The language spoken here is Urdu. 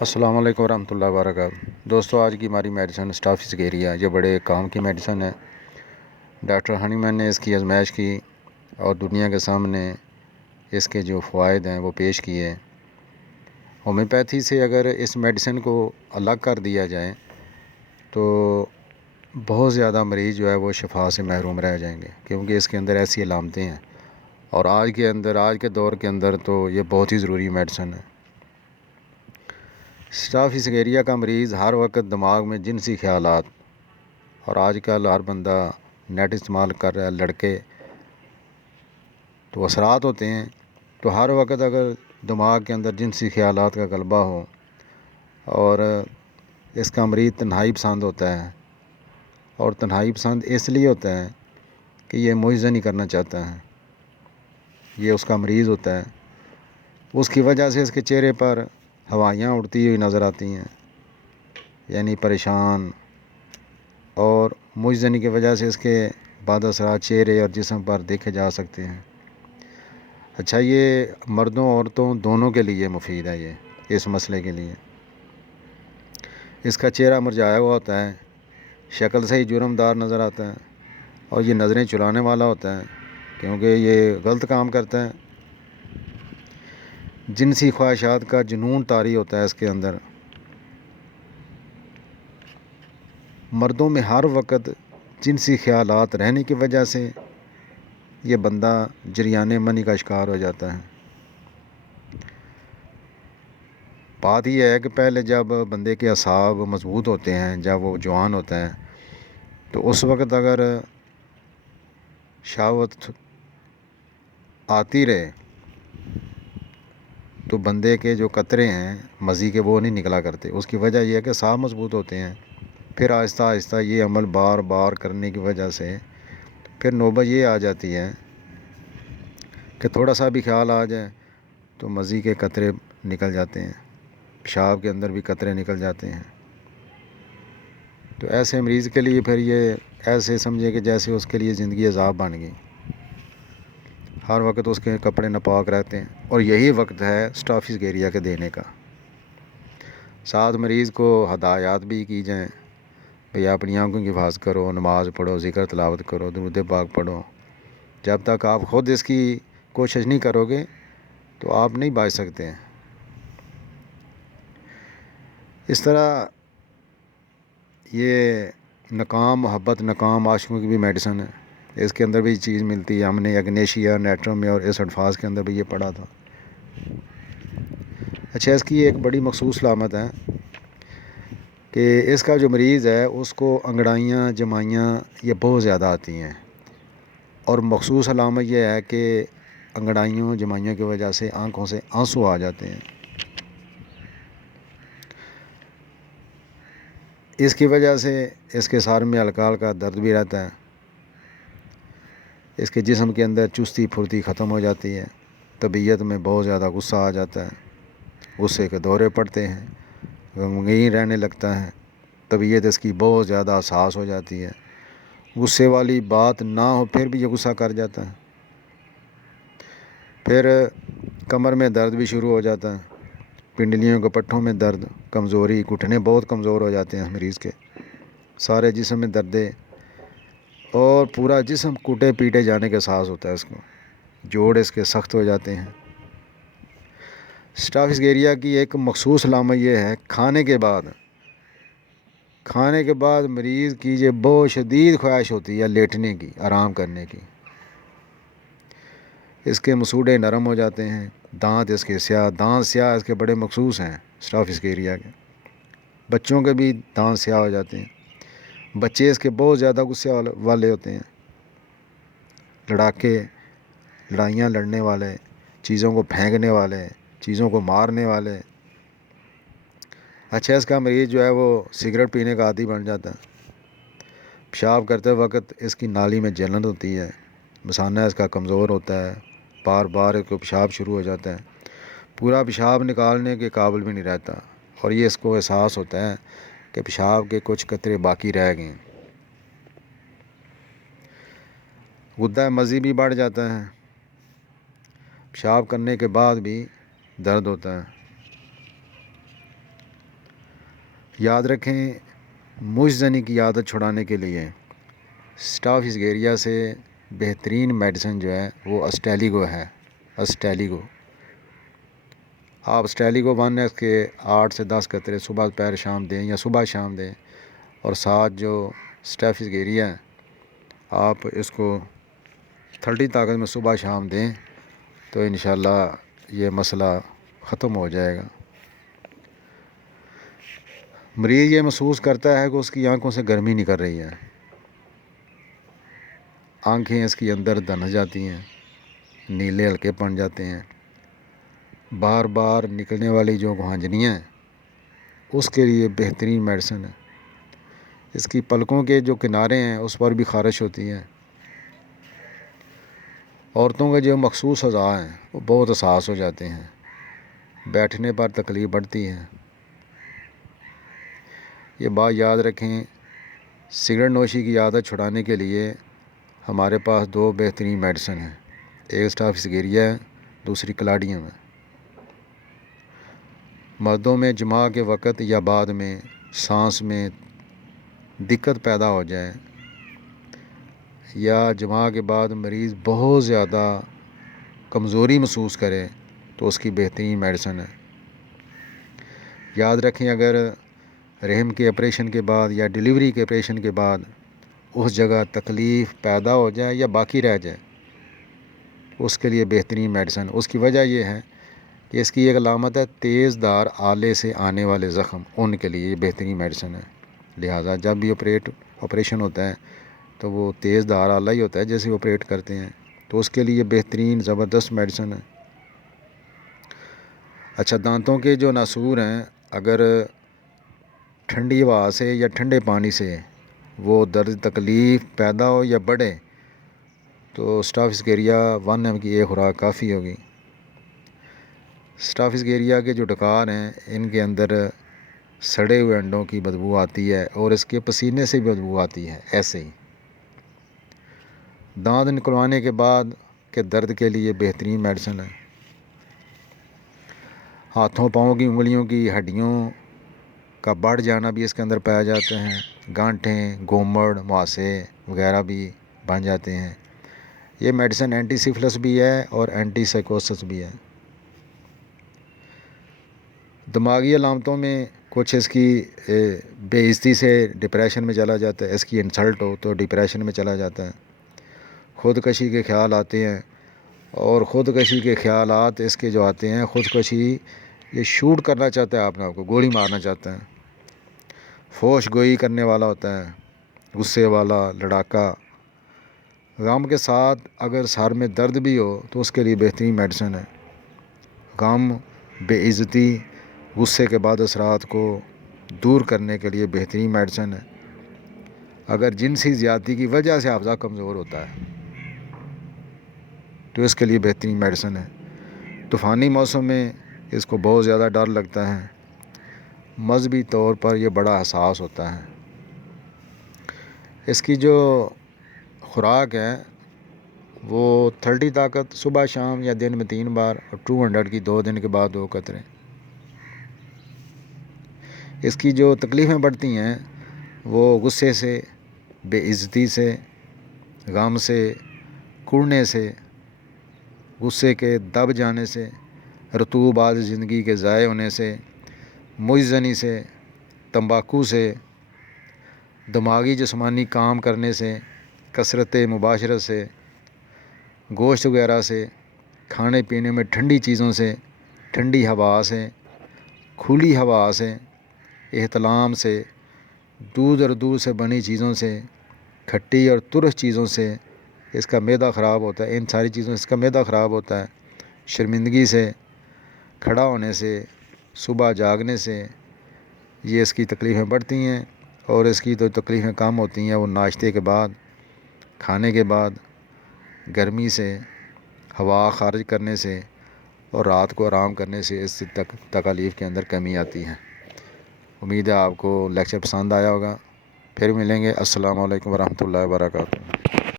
السلام علیکم ورحمۃ اللہ وبرکاتہ۔ دوستو، آج کی ہماری میڈیسن اسٹافیسکیریا، یہ بڑے کام کی میڈیسن ہے۔ ڈاکٹر ہنی مین نے اس کی آزمائش کی اور دنیا کے سامنے اس کے جو فوائد ہیں وہ پیش کیے۔ ہومیوپیتھی سے اگر اس میڈیسن کو الگ کر دیا جائے تو بہت زیادہ مریض جو ہے وہ شفا سے محروم رہ جائیں گے، کیونکہ اس کے اندر ایسی علامتیں ہیں، اور آج کے دور کے اندر تو یہ بہت ہی ضروری میڈیسن ہے۔ اسٹافیسکیریا کا مریض ہر وقت دماغ میں جنسی خیالات، اور آج کل ہر بندہ نیٹ استعمال کر رہا ہے، لڑکے تو اثرات ہوتے ہیں، تو ہر وقت اگر دماغ کے اندر جنسی خیالات کا غلبہ ہو، اور اس کا مریض تنہائی پسند ہوتا ہے، اور تنہائی پسند اس لیے ہوتا ہے کہ یہ معاوضہ نہیں کرنا چاہتا ہے، یہ اس کا مریض ہوتا ہے، اس کی وجہ سے اس کے چہرے پر ہوائیاں اڑتی ہوئی نظر آتی ہیں، یعنی پریشان، اور معاوضہ کی وجہ سے اس کے بعد اثرات چہرے اور جسم پر دیکھے جا سکتے ہیں۔ اچھا، یہ مردوں عورتوں دونوں کے لیے مفید ہے، یہ اس مسئلے کے لیے۔ اس کا چہرہ مرجھایا ہوا ہوتا ہے، شکل سے ہی جرمدار نظر آتا ہے، اور یہ نظریں چرانے والا ہوتا ہے، کیونکہ یہ غلط کام کرتا ہے۔ جنسی خواہشات کا جنون طاری ہوتا ہے اس کے اندر۔ مردوں میں ہر وقت جنسی خیالات رہنے کی وجہ سے یہ بندہ جریان منی کا شکار ہو جاتا ہے۔ بات یہ ہے کہ پہلے جب بندے کے اعصاب مضبوط ہوتے ہیں، جب وہ جوان ہوتا ہے، تو اس وقت اگر شہوت آتی رہے تو بندے کے جو قطرے ہیں مزی کے وہ نہیں نکلا کرتے۔ اس کی وجہ یہ ہے کہ اعصاب مضبوط ہوتے ہیں۔ پھر آہستہ آہستہ یہ عمل بار بار کرنے کی وجہ سے پھر نوبت یہ آ جاتی ہے کہ تھوڑا سا بھی خیال آ جائے تو مزی کے قطرے نکل جاتے ہیں، پیشاب کے اندر بھی قطرے نکل جاتے ہیں۔ تو ایسے مریض کے لیے پھر یہ ایسے سمجھے کہ جیسے اس کے لیے زندگی عذاب بن گئی، ہر وقت اس کے کپڑے ناپاک رہتے ہیں، اور یہی وقت ہے اسٹافیسکیریا کے دینے کا۔ ساتھ مریض کو ہدایات بھی کی جائیں، بھئی اپنی آنکھوں کی حفاظت کرو، نماز پڑھو، ذکر تلاوت کرو، درود پاک پڑھو۔ جب تک آپ خود اس کی کوشش نہیں کرو گے تو آپ نہیں بچ سکتے ہیں۔ اس طرح یہ ناکام محبت، ناکام عاشقوں کی بھی میڈیسن ہے، اس کے اندر بھی چیز ملتی ہے۔ ہم نے اگنیشیا، نیٹرم میں اور اس الفاظ کے اندر بھی یہ پڑھا تھا۔ اچھا، اس کی ایک بڑی مخصوص علامت ہے کہ اس کا جو مریض ہے اس کو انگڑائیاں، جمائیاں یہ بہت زیادہ آتی ہیں، اور مخصوص علامت یہ ہے کہ انگڑائیوں، جمائیوں کی وجہ سے آنکھوں سے آنسو آ جاتے ہیں۔ اس کی وجہ سے اس کے سر میں ہلکا ہلکا درد بھی رہتا ہے، اس کے جسم کے اندر چستی پھرتی ختم ہو جاتی ہے، طبیعت میں بہت زیادہ غصہ آ جاتا ہے، غصے کے دورے پڑتے ہیں، غمگین رہنے لگتا ہے، طبیعت اس کی بہت زیادہ حساس ہو جاتی ہے، غصے والی بات نہ ہو پھر بھی یہ غصہ کر جاتا ہے، پھر کمر میں درد بھی شروع ہو جاتا ہے، پنڈلیوں کے پٹھوں میں درد، کمزوری، گھٹنے بہت کمزور ہو جاتے ہیں مریض کے، سارے جسم میں دردیں، اور پورا جسم کوٹے پیٹے جانے کے احساس ہوتا ہے اس کو، جوڑ اس کے سخت ہو جاتے ہیں۔ اسٹافیسکیریا کی ایک مخصوص علامت یہ ہے کھانے کے بعد مریض کی یہ بہت شدید خواہش ہوتی ہے لیٹنے کی، آرام کرنے کی۔ اس کے مسوڑے نرم ہو جاتے ہیں، دانت سیاہ اس کے بڑے مخصوص ہیں اسٹافیسکیریا کے۔ بچوں کے بھی دانت سیاہ ہو جاتے ہیں، بچے اس کے بہت زیادہ غصے والے ہوتے ہیں، لڑائیاں لڑنے والے، چیزوں کو پھینکنے والے، چیزوں کو مارنے والے۔ اچھا، اس کا مریض جو ہے وہ سگریٹ پینے کا عادی بن جاتا ہے، پیشاب کرتے وقت اس کی نالی میں جلن ہوتی ہے، مثانہ اس کا کمزور ہوتا ہے، بار بار اس کو پیشاب شروع ہو جاتا ہے، پورا پیشاب نکالنے کے قابل بھی نہیں رہتا، اور یہ اس کو احساس ہوتا ہے کہ پیشاب کے کچھ قطرے باقی رہ گئے ہیں۔ غدہ مزی بھی بڑھ جاتا ہے، پیشاب کرنے کے بعد بھی درد ہوتا ہے، یاد رکھیں مشت زنی کی عادت چھڑانے کے لیے اسٹافزیریا سے بہترین میڈیسن جو ہے وہ اسٹیلیگو ہے۔ اسٹیلیگو آپ اسٹیلیگو 1 کے 8 سے 10 قطرے صبح دوپہر شام دیں یا صبح شام دیں، اور ساتھ جو اسٹافزیریا ہے آپ اس کو 30 طاقت میں صبح شام دیں تو انشاءاللہ یہ مسئلہ ختم ہو جائے گا۔ مریض یہ محسوس کرتا ہے کہ اس کی آنکھوں سے گرمی نکل رہی ہے، آنکھیں اس کی اندر دھنس جاتی ہیں، نیلے ہلکے پڑ جاتے ہیں، بار بار نکلنے والی جو گھانجنیاں ہیں اس کے لیے بہترین میڈیسن ہے۔ اس کی پلکوں کے جو کنارے ہیں اس پر بھی خارش ہوتی ہے۔ عورتوں کے جو مخصوص اعضاء ہیں وہ بہت حساس ہو جاتے ہیں، بیٹھنے پر تکلیف بڑھتی ہے۔ یہ بات یاد رکھیں، سگریٹ نوشی کی عادت چھڑانے کے لیے ہمارے پاس 2 بہترین میڈیسن ہیں، ایک اسٹافزیریا ہے، دوسری کلاڈیم ہے۔ مردوں میں جماع کے وقت یا بعد میں سانس میں دقت پیدا ہو جائے یا جماع کے بعد مریض بہت زیادہ کمزوری محسوس کرے تو اس کی بہترین میڈیسن ہے۔ یاد رکھیں اگر رحم کے آپریشن کے بعد یا ڈیلیوری کے آپریشن کے بعد اس جگہ تکلیف پیدا ہو جائے یا باقی رہ جائے، اس کے لیے بہترین میڈیسن، اس کی وجہ یہ ہے کہ اس کی ایک علامت ہے تیز دھار آلے سے آنے والے زخم، ان کے لیے یہ بہترین میڈیسن ہے۔ لہٰذا جب بھی آپریشن ہوتا ہے تو وہ تیز دھار آلہ ہی ہوتا ہے جیسے آپریٹ کرتے ہیں، تو اس کے لیے بہترین زبردست میڈیسن ہے۔ اچھا، دانتوں کے جو ناسور ہیں اگر ٹھنڈی ہوا سے یا ٹھنڈے پانی سے وہ درد تکلیف پیدا ہو یا بڑھے تو اسٹافزیریا 1 mg کی ایک خوراک کافی ہوگی۔ اسٹافزیریا کے جو ڈکار ہیں ان کے اندر سڑے ہوئے انڈوں کی بدبو آتی ہے اور اس کے پسینے سے بھی بدبو آتی ہے۔ ایسے ہی دانت نکلوانے کے بعد کے درد کے لیے بہترین میڈیسن ہے۔ ہاتھوں پاؤں کی انگلیوں کی ہڈیوں کا بڑھ جانا بھی اس کے اندر پایا جاتا ہے، گانٹھیں، گومڑ، مہاسے وغیرہ بھی بن جاتے ہیں۔ یہ میڈیسن اینٹی سفلس بھی ہے اور اینٹی سائکوسس بھی ہے۔ دماغی علامتوں میں کچھ اس کی بے عزتی سے ڈپریشن میں چلا جاتا ہے، اس کی انسلٹ ہو تو ڈپریشن میں چلا جاتا ہے، خودکشی کے خیال آتے ہیں، اور خودکشی کے خیالات اس کے جو آتے ہیں، خودکشی یہ شوٹ کرنا چاہتا ہے، آپ کو گولی مارنا چاہتا ہے، فوش گوئی کرنے والا ہوتا ہے، غصے والا، لڑاکا۔ غم کے ساتھ اگر سر میں درد بھی ہو تو اس کے لیے بہترین میڈیسن ہے۔ غم، بے عزتی، غصے کے بعد اثرات کو دور کرنے کے لیے بہترین میڈیسن ہے۔ اگر جنسی زیادتی کی وجہ سے حافظہ کمزور ہوتا ہے تو اس کے لیے بہترین میڈیسن ہے۔ طوفانی موسم میں اس کو بہت زیادہ ڈر لگتا ہے، مذہبی طور پر یہ بڑا حساس ہوتا ہے۔ اس کی جو خوراک ہے وہ 30 طاقت صبح شام یا دن میں 3 بار، اور 200 کی 2 دن کے بعد 2 قطرے۔ اس کی جو تکلیفیں بڑھتی ہیں وہ غصے سے، بے عزتی سے، غم سے، کڑنے سے، غصے کے دب جانے سے، رطوبات زندگی کے ضائع ہونے سے، مجزنی سے، تمباکو سے، دماغی جسمانی کام کرنے سے، کثرت مباشرت سے، گوشت وغیرہ سے، کھانے پینے میں ٹھنڈی چیزوں سے، ٹھنڈی ہوا سے، کھلی ہوا سے، احتلام سے، دودھ اور دودھ سے بنی چیزوں سے، کھٹی اور ترش چیزوں سے اس کا معدہ خراب ہوتا ہے، ان ساری چیزوں سے اس کا معدہ خراب ہوتا ہے۔ شرمندگی سے، کھڑا ہونے سے، صبح جاگنے سے یہ اس کی تکلیفیں بڑھتی ہیں، اور اس کی تو تکلیفیں کم ہوتی ہیں وہ ناشتے کے بعد، کھانے کے بعد، گرمی سے، ہوا خارج کرنے سے اور رات کو آرام کرنے سے اس تکالیف کے اندر کمی آتی ہے۔ امید ہے آپ کو لیکچر پسند آیا ہوگا۔ پھر ملیں گے۔ السلام علیکم ورحمۃ اللہ وبرکاتہ۔